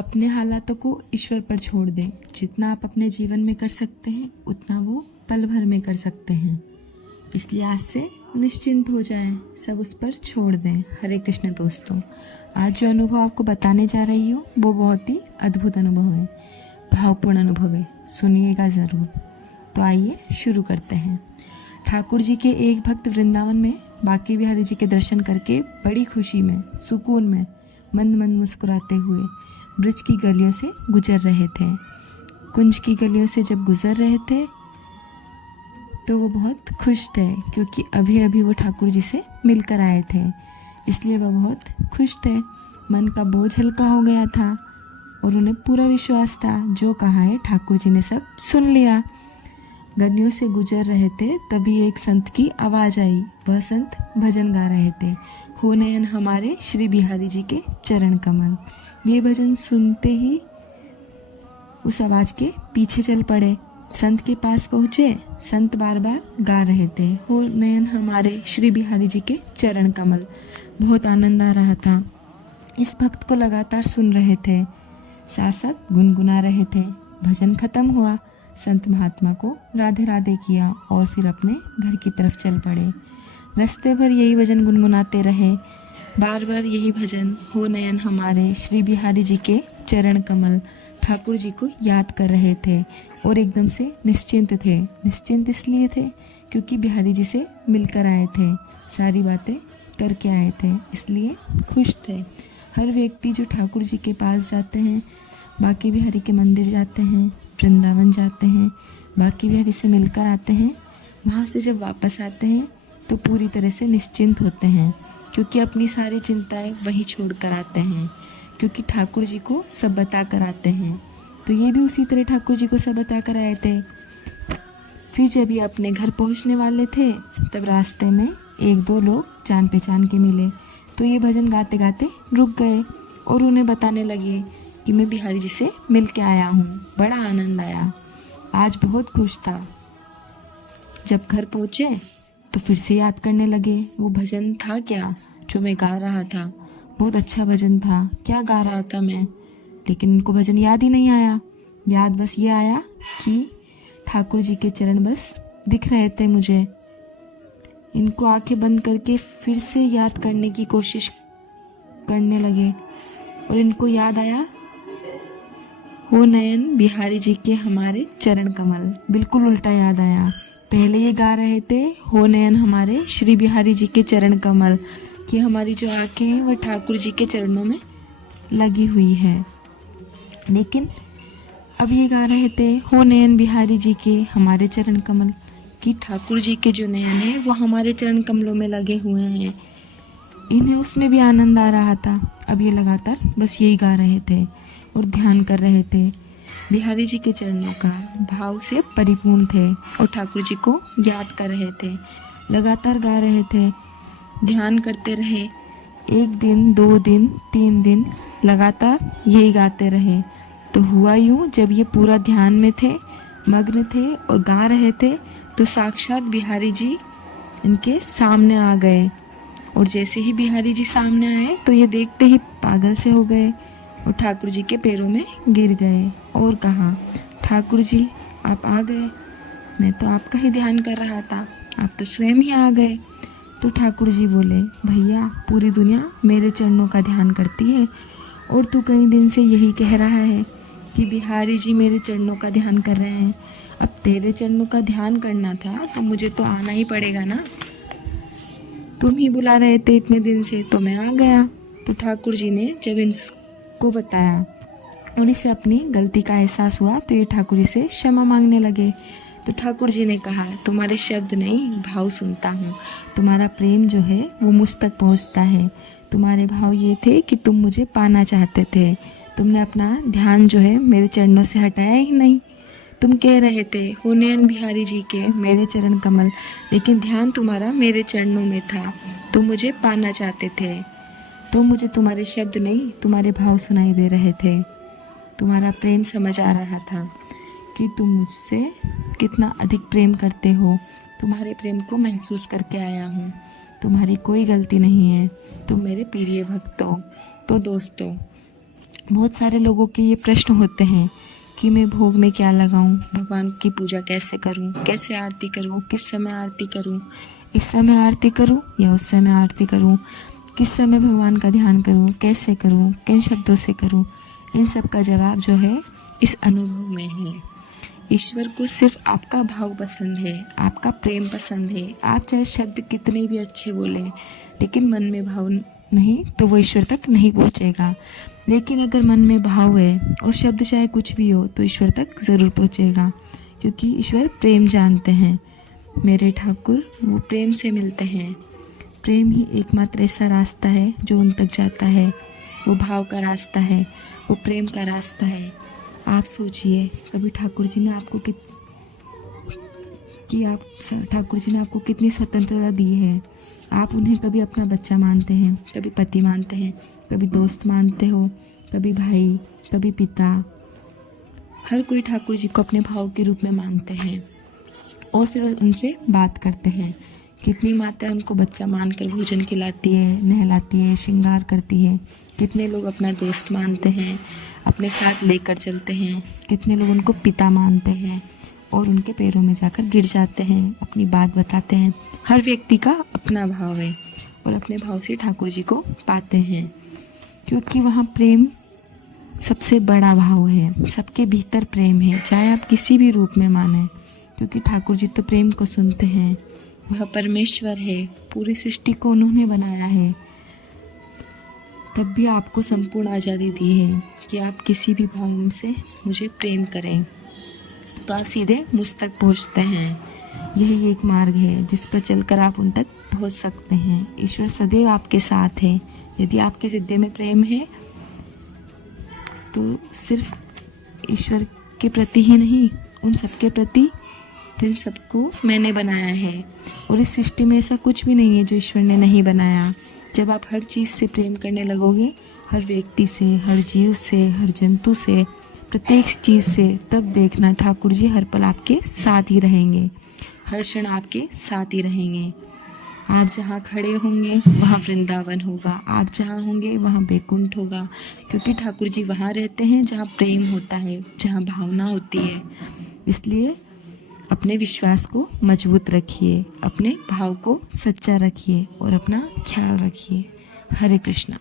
अपने हालातों को ईश्वर पर छोड़ दें। जितना आप अपने जीवन में कर सकते हैं उतना वो पल भर में कर सकते हैं। इसलिए आज से निश्चिंत हो जाएं, सब उस पर छोड़ दें। हरे कृष्ण दोस्तों, आज जो अनुभव आपको बताने जा रही हूँ वो बहुत ही अद्भुत अनुभव है, भावपूर्ण अनुभव है, सुनिएगा ज़रूर। तो आइए शुरू करते हैं। ठाकुर जी के एक भक्त वृंदावन में बांके बिहारी जी के दर्शन करके बड़ी खुशी में, सुकून में, मंद मंद मुस्कुराते हुए ब्रज की गलियों से गुजर रहे थे। कुंज की गलियों से जब गुजर रहे थे तो वो बहुत खुश थे, क्योंकि अभी अभी वो ठाकुर जी से मिलकर आए थे। इसलिए वह बहुत खुश थे। मन का बोझ हल्का हो गया था और उन्हें पूरा विश्वास था, जो कहा है ठाकुर जी ने सब सुन लिया। गलियों से गुजर रहे थे, तभी एक संत की आवाज़ आई। वह संत भजन गा रहे थे, हो नयन हमारे श्री बिहारी जी के चरण कमल। ये भजन सुनते ही उस आवाज़ के पीछे चल पड़े। संत के पास पहुँचे। संत बार बार गा रहे थे, हो नयन हमारे श्री बिहारी जी के चरण कमल। बहुत आनंद आ रहा था। इस भक्त को लगातार सुन रहे थे, साथ साथ गुनगुना रहे थे। भजन खत्म हुआ। संत महात्मा को राधे राधे किया और फिर अपने घर की तरफ चल पड़े। रास्ते भर यही भजन गुनगुनाते रहे, बार बार यही भजन, हो नयन हमारे श्री बिहारी जी के चरण कमल। ठाकुर जी को याद कर रहे थे और एकदम से निश्चिंत थे। निश्चिंत इसलिए थे क्योंकि बिहारी जी से मिलकर आए थे, सारी बातें करके आए थे, इसलिए खुश थे। हर व्यक्ति जो ठाकुर जी के पास जाते हैं, बांके बिहारी के मंदिर जाते हैं, वृंदावन जाते हैं, बांके बिहारी से मिलकर आते हैं, वहाँ से जब वापस आते हैं तो पूरी तरह से निश्चिंत होते हैं, क्योंकि अपनी सारी चिंताएं वहीं छोड़ कर आते हैं, क्योंकि ठाकुर जी को सब बता कर आते हैं। तो ये भी उसी तरह ठाकुर जी को सब बता कर आए थे। फिर जब ये अपने घर पहुंचने वाले थे तब रास्ते में एक दो लोग जान पहचान के मिले। तो ये भजन गाते गाते रुक गए और उन्हें बताने लगे कि मैं बिहारी जी से मिल के आया हूँ, बड़ा आनंद आया, आज बहुत खुश था। जब घर पहुँचे तो फिर से याद करने लगे, वो भजन था क्या जो मैं गा रहा था। बहुत अच्छा भजन था, क्या गा रहा था मैं, लेकिन इनको भजन याद ही नहीं आया। याद बस ये आया कि ठाकुर जी के चरण बस दिख रहे थे मुझे। इनको आंखें बंद करके फिर से याद करने की कोशिश करने लगे और इनको याद आया, हो नयन बिहारी जी के हमारे चरण कमल। बिल्कुल उल्टा याद आया। पहले ये गा रहे थे, हो नयन हमारे श्री बिहारी जी के चरण कमल, कि हमारी जो आंखें हैं वह ठाकुर जी के चरणों में लगी हुई है। लेकिन अब ये गा रहे थे, हो नयन बिहारी जी के हमारे चरण कमल, कि ठाकुर जी के जो नयन है वो हमारे चरण कमलों में लगे हुए हैं। इन्हें उसमें भी आनंद आ रहा था। अब ये लगातार बस यही गा रहे थे और ध्यान कर रहे थे। बिहारी जी के चरणों का भाव से परिपूर्ण थे और ठाकुर जी को याद कर रहे थे, लगातार गा रहे थे, ध्यान करते रहे। 1 दिन, 2 दिन, 3 दिन लगातार यही गाते रहे। तो हुआ यूँ, जब ये पूरा ध्यान में थे, मग्न थे और गा रहे थे, तो साक्षात बिहारी जी इनके सामने आ गए। और जैसे ही बिहारी जी सामने आए तो ये देखते ही पागल से हो गए और ठाकुर जी के पैरों में गिर गए और कहा, ठाकुर जी आप आ गए, मैं तो आपका ही ध्यान कर रहा था, आप तो स्वयं ही आ गए। तो ठाकुर जी बोले, भैया पूरी दुनिया मेरे चरणों का ध्यान करती है और तू कई दिन से यही कह रहा है कि बिहारी जी मेरे चरणों का ध्यान कर रहे हैं। अब तेरे चरणों का ध्यान करना था तो मुझे तो आना ही पड़ेगा ना, तुम ही बुला रहे थे इतने दिन से तो मैं आ गया। तो ठाकुर जी ने जब इनको बताया और इसे अपनी गलती का एहसास हुआ तो ये ठाकुर जी से क्षमा मांगने लगे। तो ठाकुर जी ने कहा, तुम्हारे शब्द नहीं भाव सुनता हूँ, तुम्हारा प्रेम जो है वो मुझ तक पहुँचता है। तुम्हारे भाव ये थे कि तुम मुझे पाना चाहते थे, तुमने अपना ध्यान जो है मेरे चरणों से हटाया ही नहीं। तुम कह रहे थे, हो नयन बिहारी जी के मेरे चरण कमल, लेकिन ध्यान तुम्हारा मेरे चरणों में था, तुम मुझे पाना चाहते थे। तो मुझे तुम्हारे शब्द नहीं, तुम्हारे भाव सुनाई दे रहे थे, तुम्हारा प्रेम समझ आ रहा था कि तुम मुझसे कितना अधिक प्रेम करते हो। तुम्हारे प्रेम को महसूस करके आया हूँ, तुम्हारी कोई गलती नहीं है, तुम मेरे प्रिय भक्त हो। तो दोस्तों, बहुत सारे लोगों के ये प्रश्न होते हैं कि मैं भोग में क्या लगाऊं, भगवान की पूजा कैसे करूं, कैसे आरती करूं, किस समय आरती करूं, इस समय आरती करूं या उस समय आरती करूं, किस समय भगवान का ध्यान करूं, कैसे करूं, किन शब्दों से करूं। इन सब का जवाब जो है इस अनुभव में है। ईश्वर को सिर्फ आपका भाव पसंद है, आपका प्रेम पसंद है। आप चाहे शब्द कितने भी अच्छे बोलें, लेकिन मन में भाव नहीं तो वो ईश्वर तक नहीं पहुंचेगा। लेकिन अगर मन में भाव है और शब्द चाहे कुछ भी हो तो ईश्वर तक ज़रूर पहुंचेगा, क्योंकि ईश्वर प्रेम जानते हैं। मेरे ठाकुर वो प्रेम से मिलते हैं। प्रेम ही एकमात्र ऐसा रास्ता है जो उन तक जाता है। वो भाव का रास्ता है, वो प्रेम का रास्ता है। आप सोचिए, कभी ठाकुर जी ने आपको ठाकुर जी ने आपको कितनी स्वतंत्रता दी है। आप उन्हें कभी अपना बच्चा मानते हैं, कभी पति मानते हैं, कभी दोस्त मानते हो, कभी भाई, कभी पिता। हर कोई ठाकुर जी को अपने भाव के रूप में मानते हैं और फिर उनसे बात करते हैं। कितनी माताएं उनको बच्चा मानकर भोजन खिलाती है, नहलाती है, श्रृंगार करती है। कितने लोग अपना दोस्त मानते हैं, अपने साथ लेकर चलते हैं। कितने लोग उनको पिता मानते हैं और उनके पैरों में जाकर गिर जाते हैं, अपनी बात बताते हैं। हर व्यक्ति का अपना भाव है और अपने भाव से ठाकुर जी को पाते हैं, क्योंकि वहाँ प्रेम सबसे बड़ा भाव है। सबके भीतर प्रेम है, चाहे आप किसी भी रूप में माने, क्योंकि ठाकुर जी तो प्रेम को सुनते हैं। वह परमेश्वर है, पूरी सृष्टि को उन्होंने बनाया है। तब भी आपको संपूर्ण आज़ादी दी है कि आप किसी भी भाव से मुझे प्रेम करें, तो आप सीधे मुझ तक पहुंचते हैं। यही एक मार्ग है जिस पर चलकर आप उन तक पहुंच सकते हैं। ईश्वर सदैव आपके साथ है। यदि आपके हृदय में प्रेम है तो सिर्फ ईश्वर के प्रति ही नहीं, उन सबके प्रति जिन सबको मैंने बनाया है। और इस सृष्टि में ऐसा कुछ भी नहीं है जो ईश्वर ने नहीं बनाया। जब आप हर चीज़ से प्रेम करने लगोगे, हर व्यक्ति से, हर जीव से, हर जंतु से, प्रत्येक चीज़ से, तब देखना ठाकुर जी हर पल आपके साथ ही रहेंगे, हर क्षण आपके साथ ही रहेंगे। आप जहाँ खड़े होंगे वहाँ वृंदावन होगा, आप जहाँ होंगे वहाँ बैकुंठ होगा, क्योंकि ठाकुर जी वहाँ रहते हैं जहाँ प्रेम होता है, जहाँ भावना होती है। इसलिए अपने विश्वास को मजबूत रखिए, अपने भाव को सच्चा रखिए और अपना ख्याल रखिए। हरे कृष्णा।